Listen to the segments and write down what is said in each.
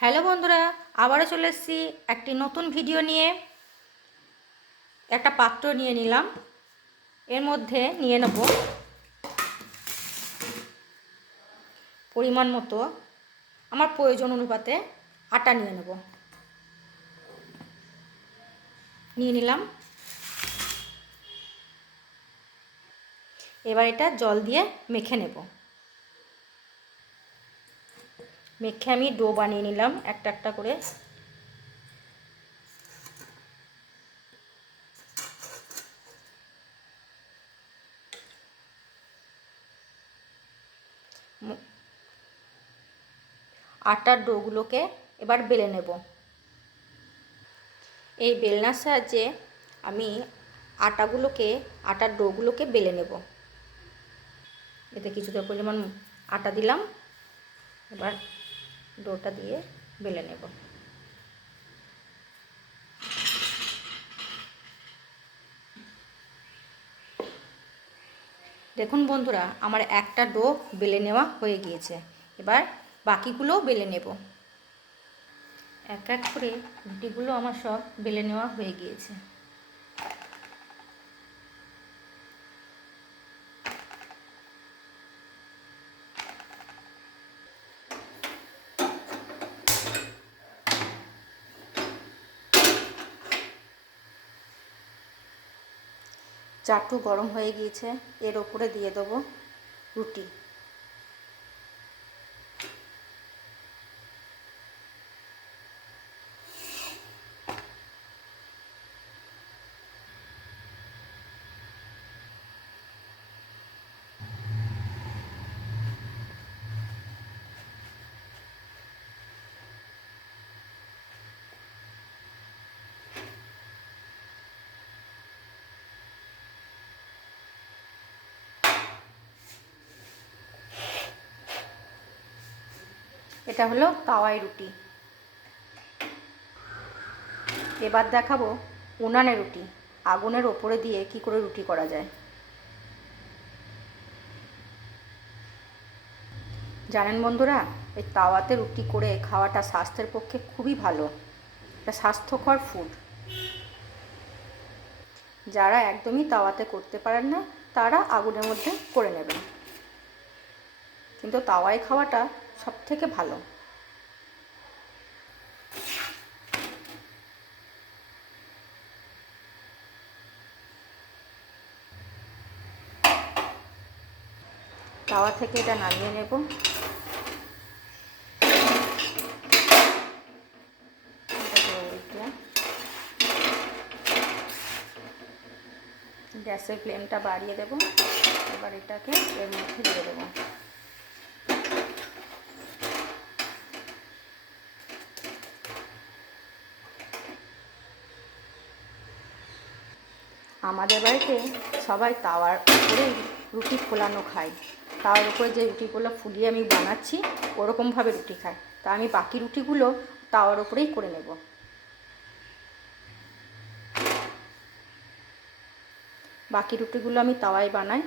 Hello বন্ধুরা, আবারও চলে এসেছি একটি নতুন ভিডিও নিয়ে। একটা পাত্র নিয়ে নিলাম, এর মধ্যে নিয়ে নেব পরিমাণ মতো, আমার প্রয়োজন অনুপাতে আটা নিয়ে নেব। নিয়ে নিলাম। এবার এটা জল দিয়ে মেখে নেব। মেখে আমি ডো বানিয়ে নিলাম একটা একটা করে। আটার ডোগুলোকে এবার বেলে নেব। এই বেলনার সাহায্যে আমি আটার ডোগুলোকে বেলে নেব। এতে কিছুটা পরিমাণ আটা দিলাম, এবার ডোটা দিয়ে বেলে নেব। দেখুন বন্ধুরা, আমার একটা ডো বেলে নেওয়া হয়ে গিয়েছে। এবার বাকিগুলোও বেলে নেব। এক এক করে রুটিগুলো আমার সব বেলে নেওয়া হয়ে গিয়েছে। চাটু গরম হয়ে গিয়েছে, এর ওপরে দিয়ে দেবো রুটি। এটা হলো তাওয়াই রুটি। এবার দেখাবো উনানে রুটি, আগুনের ওপরে দিয়ে কি করে রুটি করা যায়। জানেন বন্ধুরা, এই তাওয়াতে রুটি করে খাওয়াটা স্বাস্থ্যের পক্ষে খুবই ভালো। এটা স্বাস্থ্যকর ফুড। যারা একদমই তাওয়াতে করতে পারেন না, তারা আগুনের মধ্যে করে নেবেন, কিন্তু তাওয়ায় খাওয়াটা সবথেকে ভালো। তাওয়া থেকে এটা নামিয়ে নেব। গ্যাসের ফ্লেমটা বাড়িয়ে দেব। এবার এটাকে এর মধ্যে দিয়ে দেবো। আমাদের বাড়িতে সবাই তাওয়ার উপরে রুটি ফোলানো খায়। তাওয়ার উপরে যে রুটিগুলো ফুলিয়ে আমি বানাচ্ছি, ওরকমভাবে রুটি খায়। তা আমি বাকি রুটিগুলো তাওয়ার উপরেই করে নেব। বাকি রুটিগুলো আমি তাওয়ায় বানাই।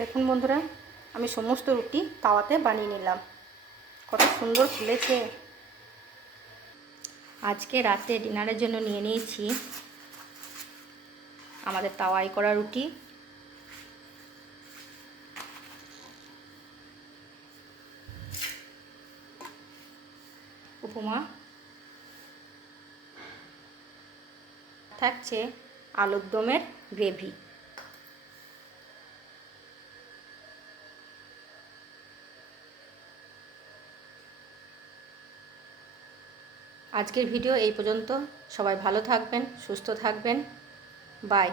দেখুন বন্ধুরা, আমি সমস্ত রুটি তাওয়াতে বানিয়ে নিলাম। কত সুন্দর ফুলেছে। আজকে রাতে ডিনারের জন্য নিয়ে নিয়েছি আমাদের তাওয়ায় করা রুটি, উপমা, থাকছে আলুর দমের গ্রেভি। আজকের ভিডিও এই পর্যন্ত। সবাই ভালো থাকবেন, সুস্থ থাকবেন। বাই।